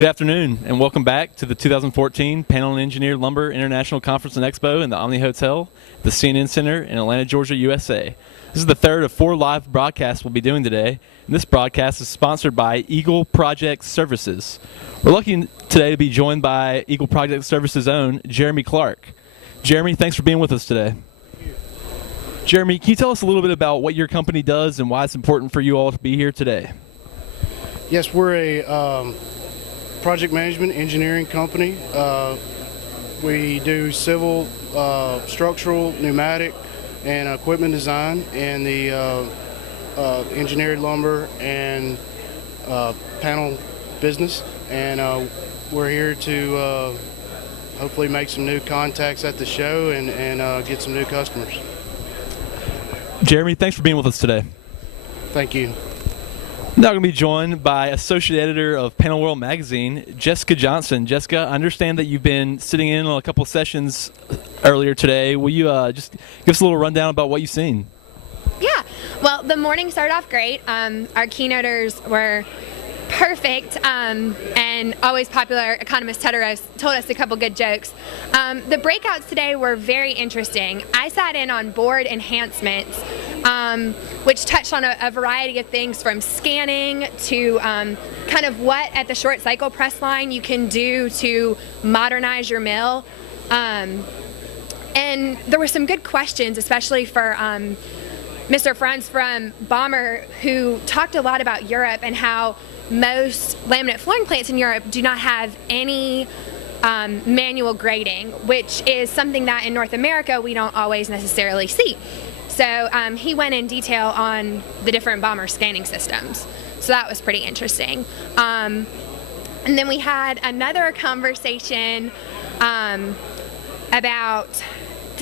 Good afternoon, and welcome back to the 2014 Panel and Engineer Lumber International Conference and Expo in the Omni Hotel, the CNN Center in Atlanta, Georgia, USA. This is the third of 4 live broadcasts we'll be doing today, and this broadcast is sponsored by Eagle Project Services. We're lucky today to be joined by Eagle Project Services' own Jeremy Clark. Jeremy, thanks for being with us today. Jeremy, can you tell us a little bit about what your company does and why it's important for you all to be here today? Yes, we're a project management engineering company. We do civil, structural, pneumatic, and equipment design in the engineered lumber and panel business. And we're here to hopefully make some new contacts at the show and get some new customers. Jeremy, thanks for being with us today. Thank you. Now going to be joined by Associate Editor of Panel World Magazine, Jessica Johnson. Jessica, I understand that you've been sitting in on a couple sessions earlier today. Will you just give us a little rundown about what you've seen? Yeah, well, the morning started off great. Our keynoters were perfect and always popular. Economist Tedros told us a couple good jokes. The breakouts today were very interesting. I sat in on board enhancements, which touched on a variety of things from scanning to kind of what at the short cycle press line you can do to modernize your mill. And there were some good questions, especially for Mr. Franz from Bomber, who talked a lot about Europe and how most laminate flooring plants in Europe do not have any manual grading, which is something that in North America we don't always necessarily see. So he went in detail on the different Bomber scanning systems. So that was pretty interesting. And then we had another conversation about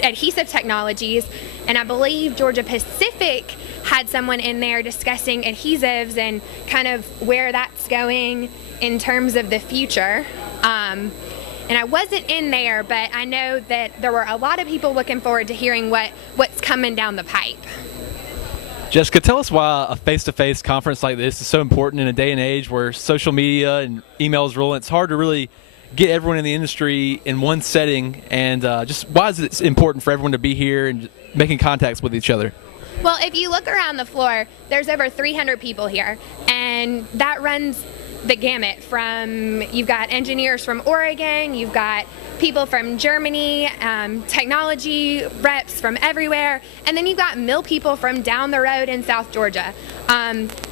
adhesive technologies, and I believe Georgia Pacific had someone in there discussing adhesives and kind of where that's going in terms of the future. And I wasn't in there, but I know that there were a lot of people looking forward to hearing what's coming down the pipe. Jessica, tell us why a face-to-face conference like this is so important in a day and age where social media and emails rule. It's hard to really get everyone in the industry in one setting, and just why is it important for everyone to be here and making contacts with each other? Well, if you look around the floor, there's over 300 people here, and that runs the gamut from, you've got engineers from Oregon, you've got people from Germany, technology reps from everywhere, and then you've got mill people from down the road in South Georgia.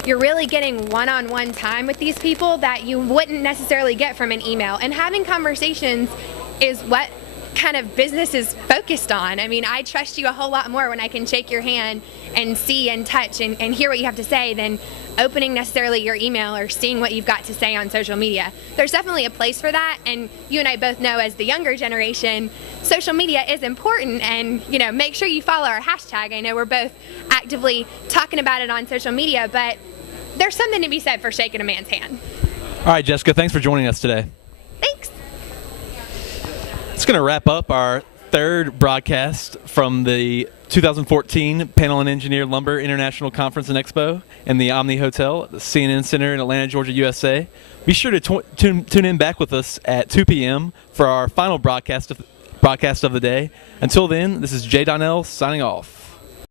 You're really getting one-on-one time with these people that you wouldn't necessarily get from an email, and having conversations is what kind of business is focused on. I mean, I trust you a whole lot more when I can shake your hand and see and touch and hear what you have to say than opening necessarily your email or seeing what you've got to say on social media. There's definitely a place for that, and you and I both know as the younger generation, social media is important, and make sure you follow our hashtag. I know we're both actively talking about it on social media, but there's something to be said for shaking a man's hand. All right, Jessica, thanks for joining us today. Thanks. It's going to wrap up our third broadcast from the 2014 Panel and Engineer Lumber International Conference and Expo in the Omni Hotel at the CNN Center in Atlanta, Georgia, USA. Be sure to tune in back with us at 2 p.m. for our final broadcast of the day. Until then, this is Jay Donnell signing off.